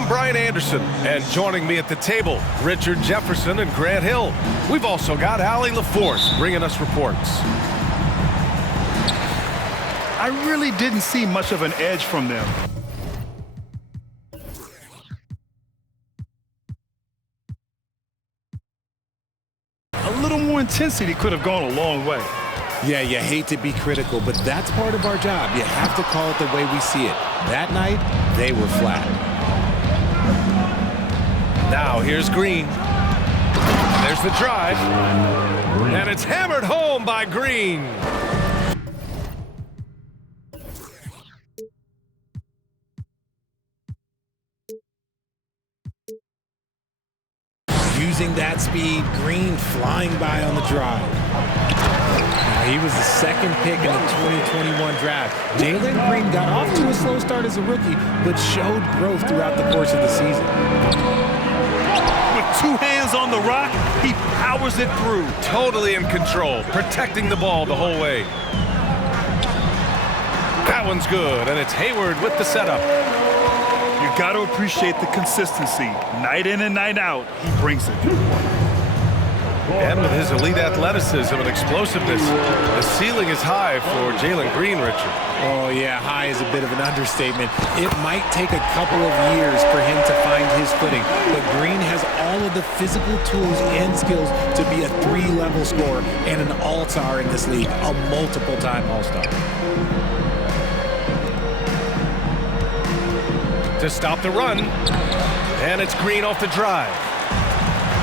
I'm Brian Anderson, and joining me at the table, Richard Jefferson and Grant Hill. We've also got Allie LaForce bringing us reports. I really didn't see much of an edge from them. A little more intensity could have gone a long way. Yeah, you hate to be critical, but that's part of our job. You have to call it the way we see it. That night, they were flat. Now here's Green. There's the drive. And it's hammered home by Green. Using that speed, Green flying by on the drive. Now, he was the second pick in the 2021 draft. Jalen Green got off to a slow start as a rookie, but showed growth throughout the course of the season. With two hands on the rock, he powers it through. Totally in control, protecting the ball the whole way. That one's good, and it's Hayward with the setup. You got to appreciate the consistency. Night in and night out, he brings it. And with his elite athleticism and explosiveness, the ceiling is high for Jalen Green, Richard. Oh, yeah, high is a bit of an understatement. It might take a couple of years for him to find his footing, but Green has all of the physical tools and skills to be a three-level scorer and an all-star in this league, a multiple-time all-star. To stop the run, and it's Green off the drive.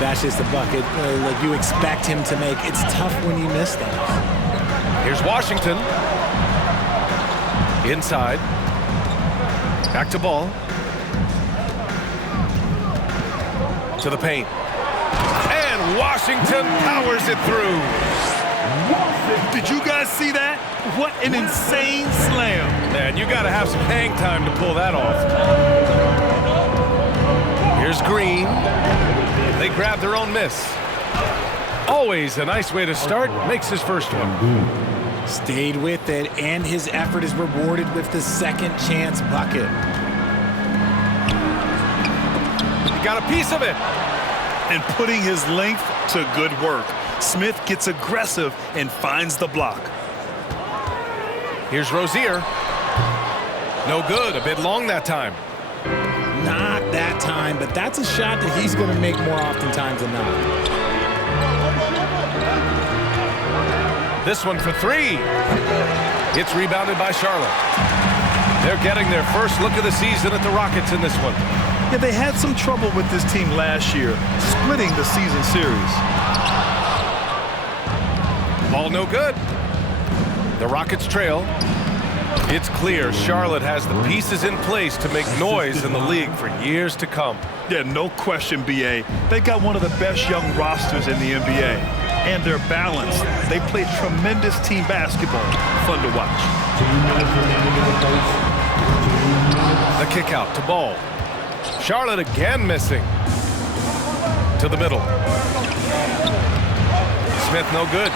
That's just a bucket like you expect him to make. It's tough when you miss those. Here's Washington. Inside. Back to ball. To the paint. And Washington powers it through. Did you guys see that? What an insane slam. Man, you got to have some hang time to pull that off. Here's Green. They grab their own miss. Always a nice way to start. Makes his first one. Stayed with it, and his effort is rewarded with the second chance bucket. He got a piece of it. And putting his length to good work. Smith gets aggressive and finds the block. Here's Rozier. No good. A bit long that time. Not that time, but that's a shot that he's going to make more oftentimes than not. This one for three. It's rebounded by Charlotte. They're getting their first look of the season at the Rockets in this one. Yeah, they had some trouble with this team last year, splitting the season series. Ball no good. The Rockets trail. It's clear Charlotte has the pieces in place to make noise in the league for years to come. Yeah, no question, B.A. They got one of the best young rosters in the NBA. And they're balanced. They play tremendous team basketball. Fun to watch. The kick out to Ball. Charlotte again missing. To the middle. Smith no good.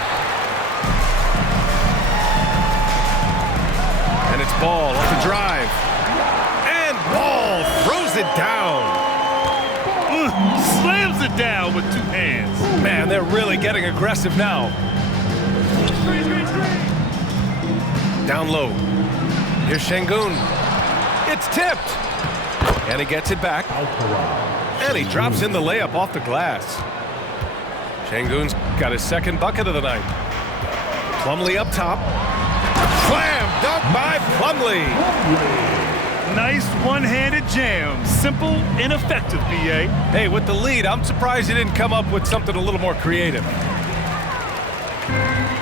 And it's Ball off the drive. And Ball throws it down. Slams it down with two hands. Man, they're really getting aggressive now. Down low. Here's Şengün. It's tipped. And he gets it back. And he drops in the layup off the glass. Şengün's got his second bucket of the night. Plumlee up top. Slam dunk by Plumlee. Nice one-handed jam. Simple and effective, B.A. Hey, with the lead, I'm surprised he didn't come up with something a little more creative.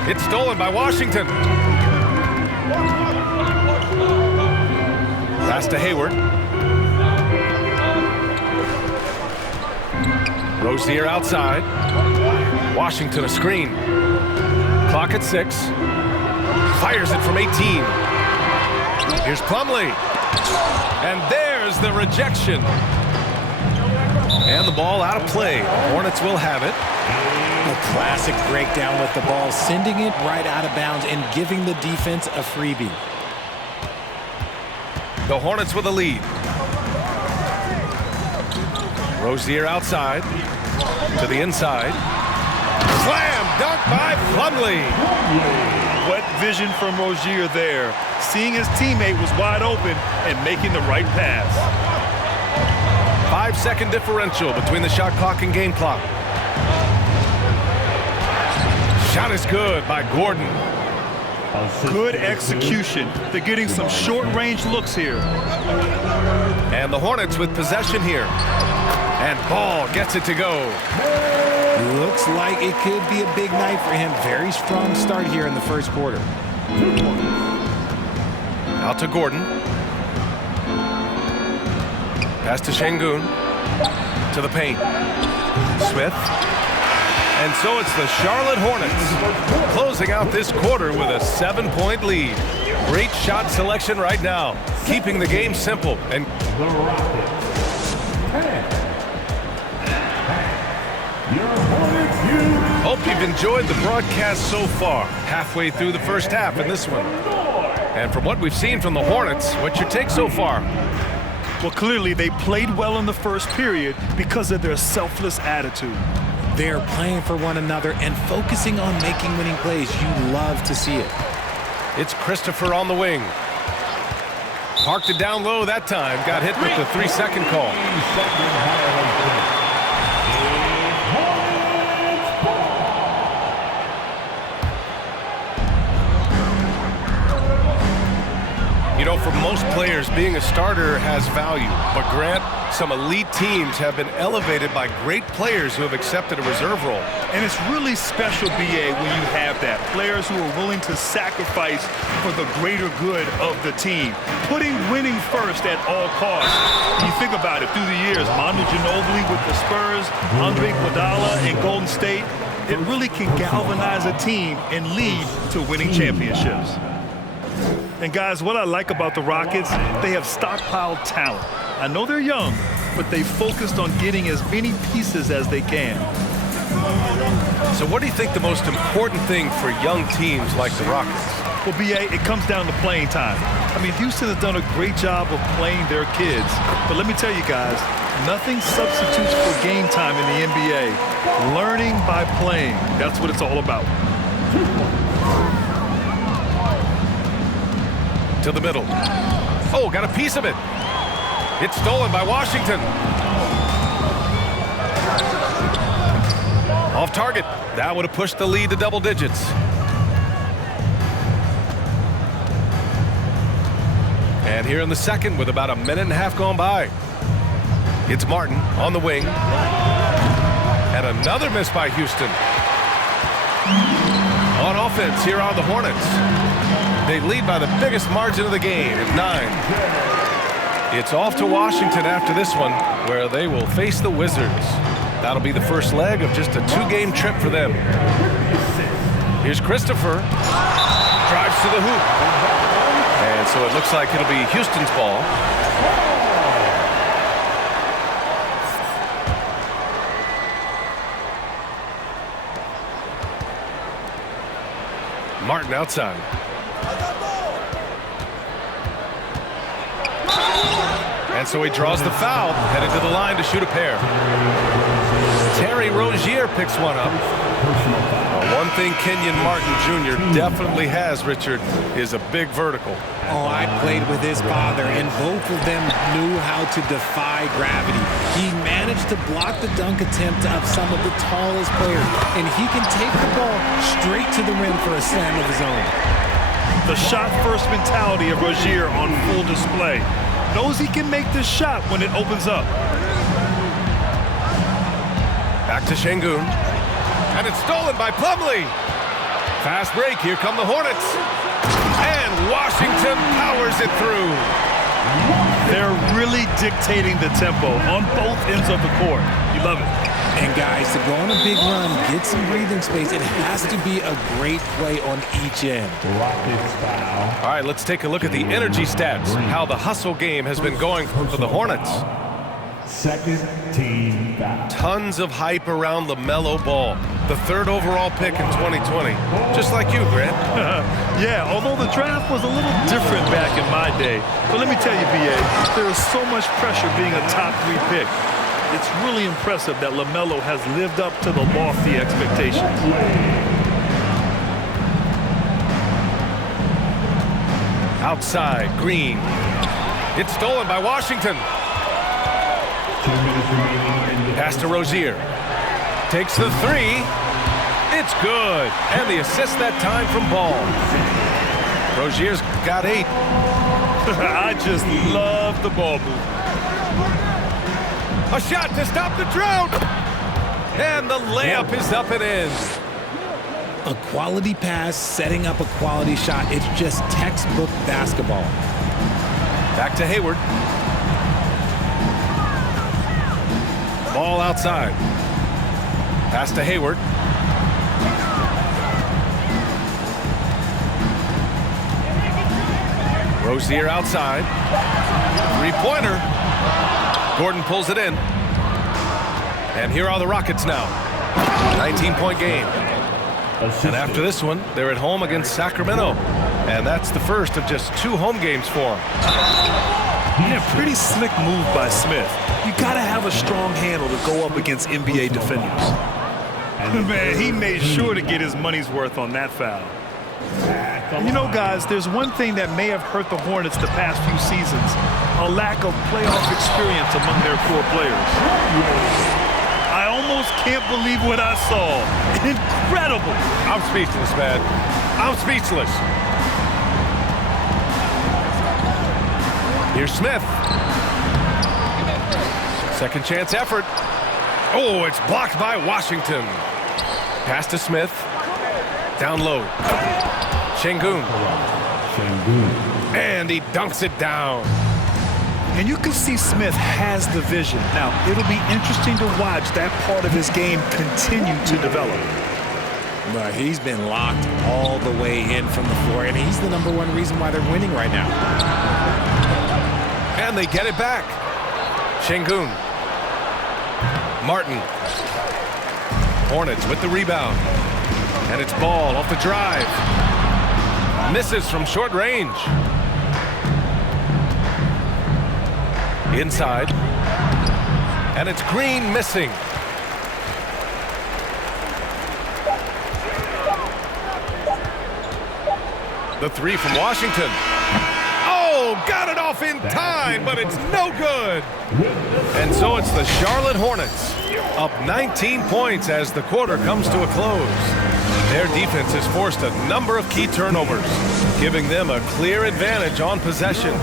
It's stolen by Washington. Pass to Hayward. Rozier outside. Washington a screen. Clock at 6. Fires it from 18. Here's Plumlee. And there's the rejection. And the ball out of play. Hornets will have it. A classic breakdown with the ball, sending it right out of bounds and giving the defense a freebie. The Hornets with a lead. Rozier outside to the inside. Slam dunk by Plumlee. Wet vision from Rozier there, seeing his teammate was wide open and making the right pass. 5-second differential between the shot clock and game clock. Shot is good by Gordon. Good execution. They're getting some short-range looks here. And the Hornets with possession here. And Ball gets it to go. Looks like it could be a big night for him. Very strong start here in the first quarter. Out to Gordon. Pass to Şengün. To the paint. Smith. And so it's the Charlotte Hornets closing out this quarter with a 7-point lead. Great shot selection right now, keeping the game simple. And the Rockets. 10. Your Hornets. Hope you've enjoyed the broadcast so far. Halfway through the first half in this one. And from what we've seen from the Hornets, what's your take so far? Well, clearly they played well in the first period because of their selfless attitude. They're playing for one another and focusing on making winning plays. You love to see it. It's Christopher on the wing. Parked it down low that time. Got hit with the 3-second call. You know, for most players, being a starter has value. But Grant, some elite teams have been elevated by great players who have accepted a reserve role. And it's really special, BA, when you have that. Players who are willing to sacrifice for the greater good of the team. Putting winning first at all costs. When you think about it, through the years, Manu Ginobili with the Spurs, Andre Iguodala in Golden State, it really can galvanize a team and lead to winning championships. And guys, what I like about the Rockets, they have stockpiled talent. I know they're young, but they focused on getting as many pieces as they can. So what do you think the most important thing for young teams like the Rockets? Well, BA, it comes down to playing time. I mean, Houston has done a great job of playing their kids. But let me tell you guys, nothing substitutes for game time in the NBA. Learning by playing, that's what it's all about. To the middle. Oh, got a piece of it. It's stolen by Washington. Off target. That would have pushed the lead to double digits. And here in the second with about a minute and a half gone by. It's Martin on the wing. And another miss by Houston. On offense, here are the Hornets. They lead by the biggest margin of the game at 9. It's off to Washington after this one, where they will face the Wizards. That'll be the first leg of just a 2-game trip for them. Here's Christopher. Drives to the hoop. And so it looks like it'll be Houston's ball. Martin outside. And so he draws the foul, headed to the line to shoot a pair. Terry Rozier picks one up. One thing Kenyon Martin Jr. definitely has, Richard, is a big vertical. Oh, I played with his father, and both of them knew how to defy gravity. He managed to block the dunk attempt of some of the tallest players, and he can take the ball straight to the rim for a slam of his own. The shot-first mentality of Rozier on full display. Knows he can make this shot when it opens up. Back to Şengün. And it's stolen by Plumlee. Fast break. Here come the Hornets. And Washington powers it through. They're really dictating the tempo on both ends of the court. You love it. And guys, to go on a big run, get some breathing space, it has to be a great play on each end. Rockets foul. All right, let's take a look at the energy stats, how the hustle game has been going for the Hornets. Second team foul. Tons of hype around LaMelo Ball, the 3rd overall pick in 2020. Just like you, Grant. Yeah, although the draft was a little different back in my day. But let me tell you, BA, there is so much pressure being a top 3 pick. It's really impressive that LaMelo has lived up to the lofty expectations. Outside, Green. It's stolen by Washington. 2 minutes remaining. Pass to Rozier. Takes the three. It's good. And the assist that time from Ball. Rozier's got 8. I just love the ball move. A shot to stop the drought. And the layup is up and in. A quality pass, setting up a quality shot. It's just textbook basketball. Back to Hayward. Ball outside. Pass to Hayward. Rozier outside. Three-pointer. Gordon pulls it in. And here are the Rockets now. 19-point game. And after this one, they're at home against Sacramento. And that's the first of just 2 home games for them. Yeah, pretty slick move by Smith. You got to have a strong handle to go up against NBA defenders. Man, he made sure to get his money's worth on that foul. And you know, guys, there's one thing that may have hurt the Hornets the past few seasons, a lack of playoff experience among their core players. I almost can't believe what I saw. Incredible. I'm speechless, man. I'm speechless. Here's Smith. Second chance effort. Oh, it's blocked by Washington. Pass to Smith. Down low. Şengün. And he dunks it down. And you can see Smith has the vision. Now, it'll be interesting to watch that part of his game continue to develop. But he's been locked all the way in from the floor, and he's the #1 reason why they're winning right now. And they get it back. Şengün. Martin. Hornets with the rebound. And it's Ball off the drive. Misses from short range. Inside. And it's Green missing. The three from Washington. Oh, got it off in time, but it's no good. And so it's the Charlotte Hornets up 19 points as the quarter comes to a close. Their defense has forced a number of key turnovers, giving them a clear advantage on possessions.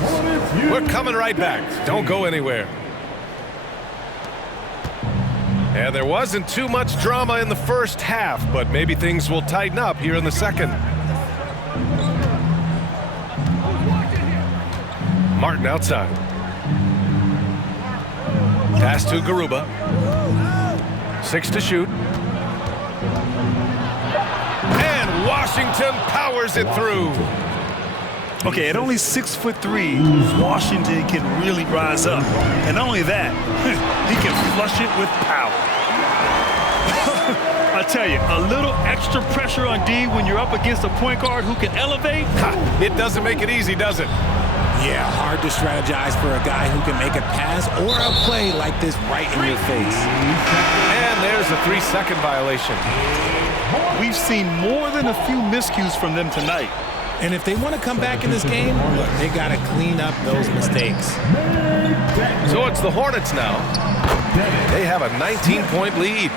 We're coming right back. Don't go anywhere. And there wasn't too much drama in the first half, but maybe things will tighten up here in the second. Martin outside. Pass to Garuba. 6 to shoot. And Washington powers it through. Okay, at only 6'3", Washington can really rise up. And not only that, he can flush it with power. I tell you, a little extra pressure on D when you're up against a point guard who can elevate. It doesn't make it easy, does it? Yeah, hard to strategize for a guy who can make a pass or a play like this right in your face. And there's a 3-second violation. We've seen more than a few miscues from them tonight. And if they want to come back in this game, look, they got to clean up those mistakes. So it's the Hornets now. They have a 19-point lead.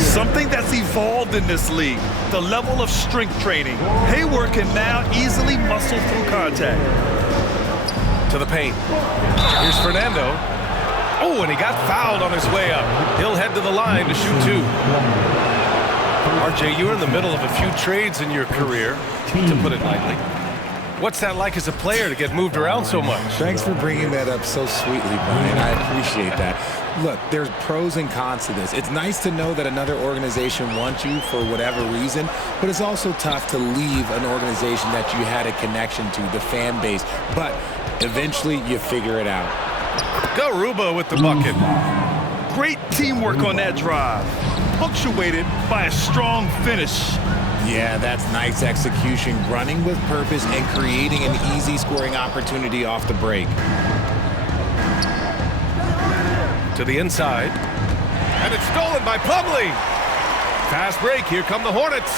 Something that's evolved in this league, the level of strength training. Hayward can now easily muscle through contact. To the paint. Here's Fernando. Oh, and he got fouled on his way up. He'll head to the line to shoot 2. RJ, you were in the middle of a few trades in your career, to put it lightly. What's that like as a player to get moved around so much? Thanks for bringing that up so sweetly, Brian. I appreciate that. Look, there's pros and cons to this. It's nice to know that another organization wants you for whatever reason, but it's also tough to leave an organization that you had a connection to, the fan base. But eventually, you figure it out. Garuba with the bucket. Great teamwork on that drive, punctuated by a strong finish. Yeah, that's nice execution, running with purpose and creating an easy scoring opportunity off the break. To the inside. And it's stolen by Plumlee. Fast break. Here come the Hornets.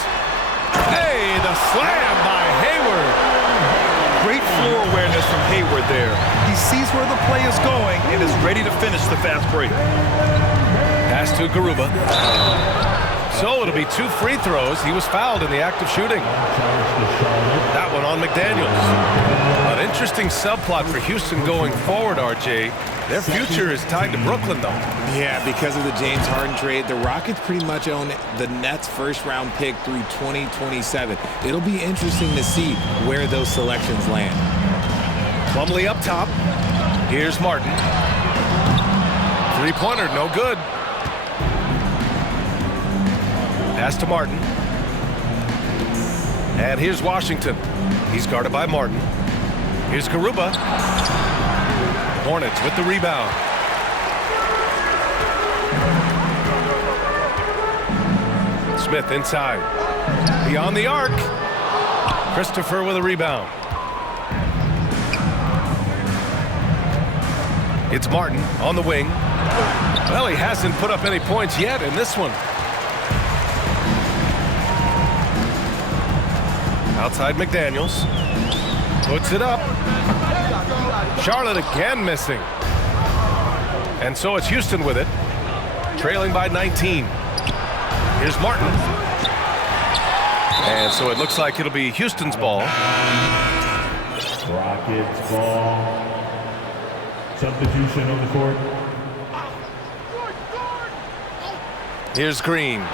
Hey, the slam by Hayward. Great floor awareness from Hayward there. He sees where the play is going and is ready to finish the fast break. Pass to Garuba. So it'll be 2 free throws. He was fouled in the act of shooting. That one on McDaniels. An interesting subplot for Houston going forward, RJ. Their future is tied to Brooklyn, though. Yeah, because of the James Harden trade, the Rockets pretty much own the Nets' first-round pick through 2027. It'll be interesting to see where those selections land. Plumlee up top. Here's Martin. Three-pointer, no good. Pass to Martin. And here's Washington. He's guarded by Martin. Here's Garuba. Hornets with the rebound. Smith inside. Beyond the arc. Christopher with a rebound. It's Martin on the wing. Well, he hasn't put up any points yet in this one. Outside McDaniels. Puts it up. Charlotte again missing. And so it's Houston with it. Trailing by 19. Here's Martin. And so it looks like it'll be Houston's ball. Rockets ball. Substitution on the court. Here's Green.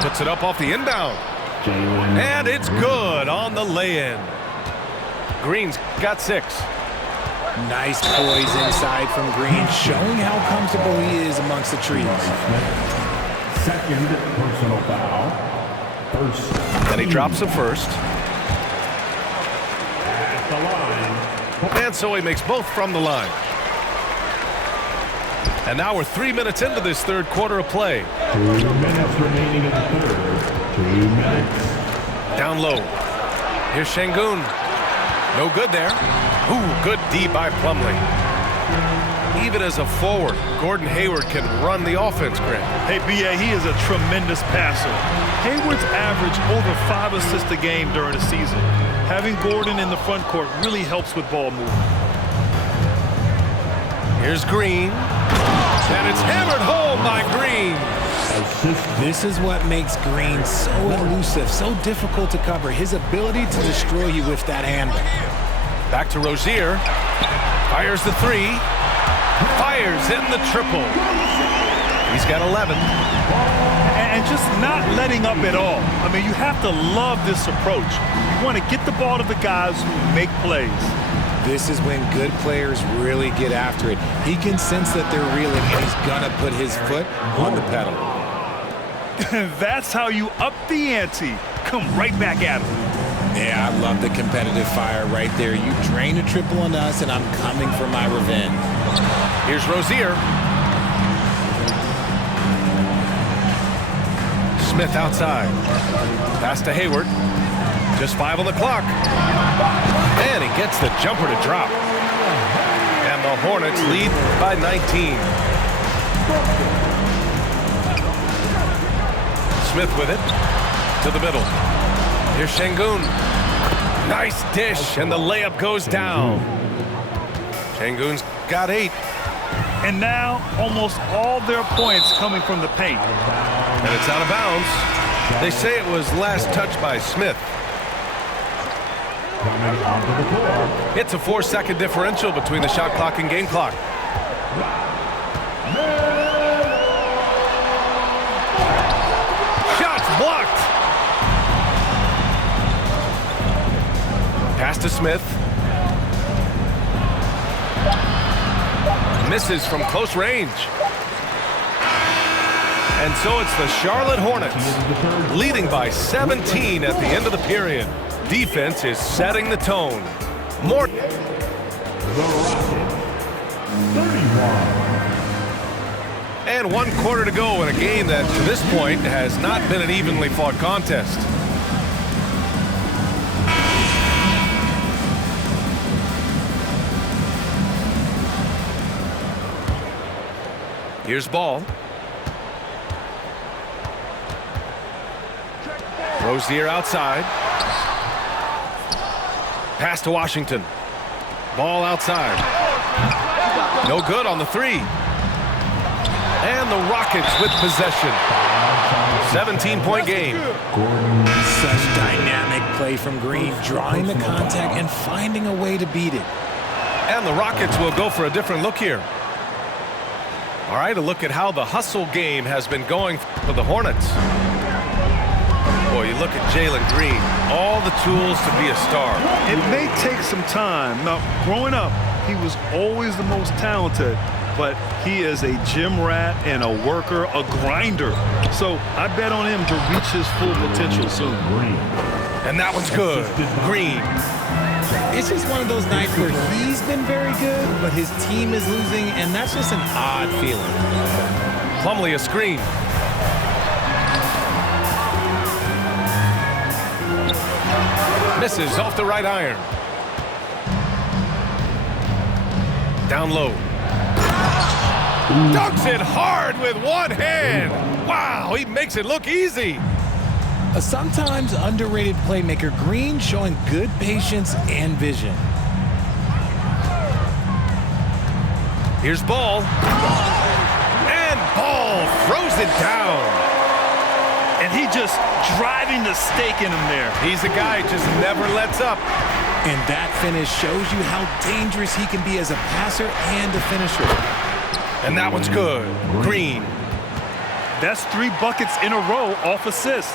Puts it up off the inbound. And it's good on the lay-in. Green's got 6. Nice poise inside from Green, showing how comfortable he is amongst the trees. Second personal foul. First. And he drops it first. At the line. And so he makes both from the line. And now we're 3 minutes into this third quarter of play. 2 minutes remaining in the third. 2 minutes. Down low. Here's Şengün. No good there. Ooh, good D by Plumlee. Even as a forward, Gordon Hayward can run the offense, Grant. Hey, B.A., he is a tremendous passer. Hayward's averaged over 5 assists a game during the season. Having Gordon in the front court really helps with ball movement. Here's Green. And it's hammered home by Green. This is what makes Green so elusive, so difficult to cover. His ability to destroy you with that handle. Back to Rozier. Fires the 3. Fires in the triple. He's got 11. And just not letting up at all. I mean, you have to love this approach. You want to get the ball to the guys who make plays. This is when good players really get after it. He can sense that they're reeling, and he's going to put his foot on the pedal. That's how you up the ante. Come right back at him. Yeah, I love the competitive fire right there. You drain a triple on us, and I'm coming for my revenge. Here's Rozier. Smith outside. Pass to Hayward. Just 5 on the clock. And he gets the jumper to drop. And the Hornets lead by 19. Smith with it. To the middle. Here's Şengün. Nice dish, and the layup goes down. Şengün's got 8. And now, almost all their points coming from the paint. And it's out of bounds. They say it was last touched by Smith. Coming onto the floor. It's a 4-second differential between the shot clock and game clock. Shots blocked. Pass to Smith. Misses from close range. And so it's the Charlotte Hornets leading by 17 at the end of the period. Defense is setting the tone. More. The Rockets, 31. And 1 quarter to go in a game that, to this point, has not been an evenly fought contest. Here's ball. Rozier outside. Pass to Washington. Ball outside. No good on the three. And the Rockets with possession. 17-point game. Such dynamic play from Green, drawing the contact and finding a way to beat it. And the Rockets will go for a different look here. All right, a look at how the hustle game has been going for the Hornets. Boy, you look at Jalen Green, all the tools to be a star. It may take some time. Now, growing up, he was always the most talented, but he is a gym rat and a worker, a grinder. So I bet on him to reach his full potential soon. And that one's good. Green. It's just one of those nights where he's been very good, but his team is losing, and that's just an odd feeling. Plumlee a screen. Misses off the right iron. Down low. Dunks it hard with one hand. Wow, he makes it look easy. A sometimes underrated playmaker, Green showing good patience and vision. Here's Ball. And Ball throws it down. And he just driving the stake in him there. He's a guy who just never lets up. And that finish shows you how dangerous he can be as a passer and a finisher. And that one's good. Green. That's 3 buckets in a row off assist.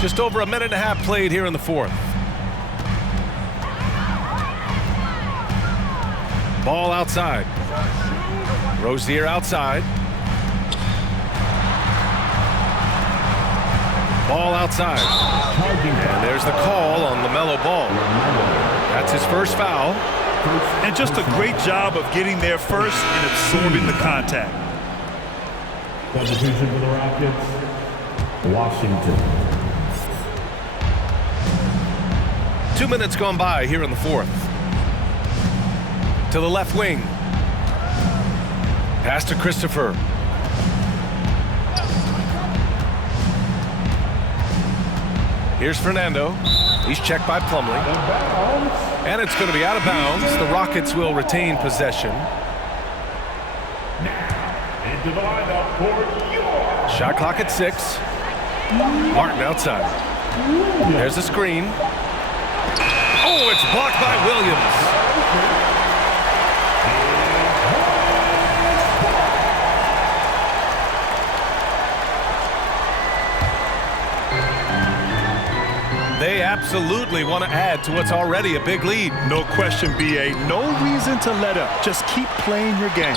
Just over a minute and a half played here in the fourth. Ball outside. Rozier outside. Ball outside. And there's the call on LaMelo Ball. That's his first foul. And just a great job of getting there first and absorbing the contact. Substitution for the Rockets, Washington. 2 minutes gone by here in the fourth. To the left wing. Pass to Christopher. Here's Fernando. He's checked by Plumlee. And it's going to be out of bounds. The Rockets will retain possession. Into the lineup for York. Shot clock at 6. Martin outside. There's a screen. Oh, it's blocked by Williams. They absolutely want to add to what's already a big lead. No question, B.A. No reason to let up. Just keep playing your game.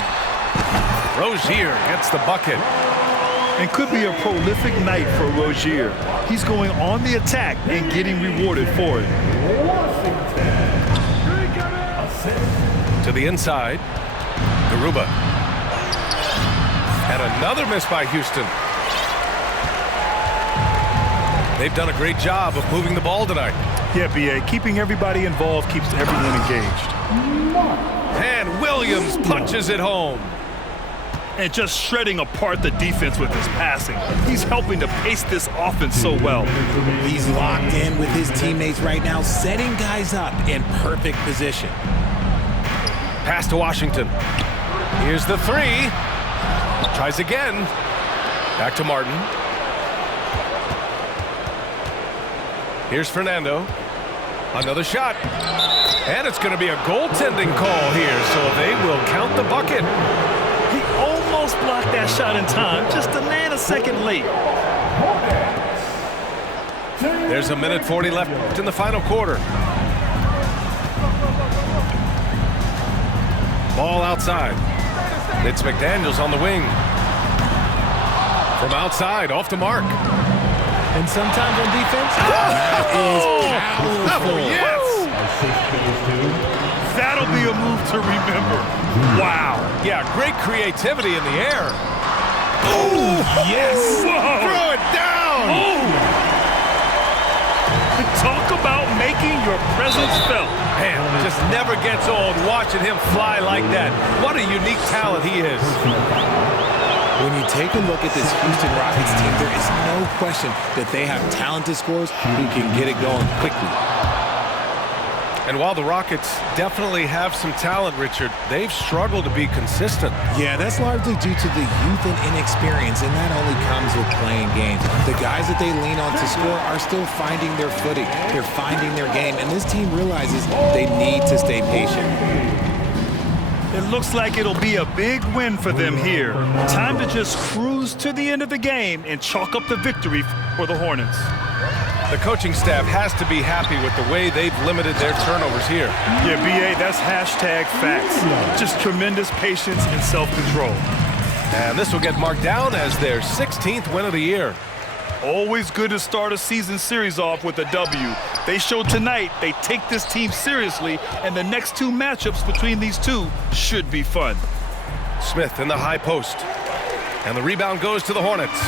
Rozier gets the bucket. And could be a prolific night for Rozier. He's going on the attack and getting rewarded for it. To the inside. Garuba. And another miss by Houston. They've done a great job of moving the ball tonight. Yeah, B.A. Keeping everybody involved keeps everyone engaged. And Williams punches it home. And just shredding apart the defense with his passing. He's helping to pace this offense so well. He's locked in with his teammates right now, setting guys up in perfect position. Pass to Washington. Here's the three. Tries again. Back to Martin. Here's Fernando. Another shot. And it's going to be a goaltending call here, so they will count the bucket. He almost blocked that shot in time, just a nanosecond late. There's a minute 40 left in the final quarter. Ball outside. It's McDaniels on the wing. From outside, off to Mark. And sometimes on defense, that is powerful. Yes! That'll be a move to remember. Wow. Yeah, great creativity in the air. Oh, Yes! whoa. Throw it down! Oh. Talk about making your presence felt. Man, just never gets old watching him fly like that. What a unique talent he is. When you take a look at this Houston Rockets team, there is no question that they have talented scorers who can get it going quickly. And while the Rockets definitely have some talent, Richard, they've struggled to be consistent. Yeah, that's largely due to the youth and inexperience, and that only comes with playing games. The guys that they lean on to score are still finding their footing. They're finding their game, and this team realizes they need to stay patient. It looks like it'll be a big win for them here. Time to just cruise to the end of the game and chalk up the victory for the Hornets. The coaching staff has to be happy with the way they've limited their turnovers here. Yeah, B.A., that's hashtag facts. Just tremendous patience and self-control. And this will get marked down as their 16th win of the year. Always good to start a season series off with a W. They showed tonight they take this team seriously, and the next two matchups between these two should be fun. Smith in the high post. And the rebound goes to the Hornets.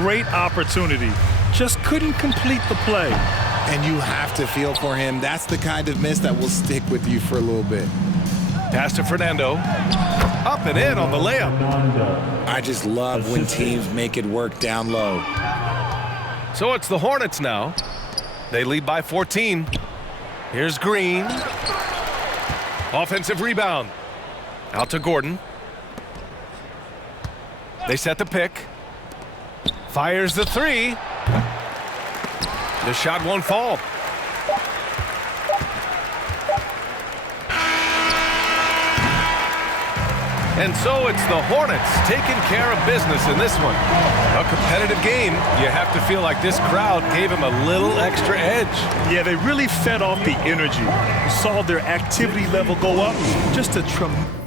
Great opportunity. Just couldn't complete the play. And you have to feel for him. That's the kind of miss that will stick with you for a little bit. Pass to Fernando. Up and in on the layup. I just love when teams make it work down low. So it's the Hornets now. They lead by 14. Here's Green. Offensive rebound. Out to Gordon. They set the pick. Fires the three. The shot won't fall. And so it's the Hornets taking care of business in this one. A competitive game. You have to feel like this crowd gave him a little extra edge. Yeah, they really fed off the energy. You saw their activity level go up. Just a tremendous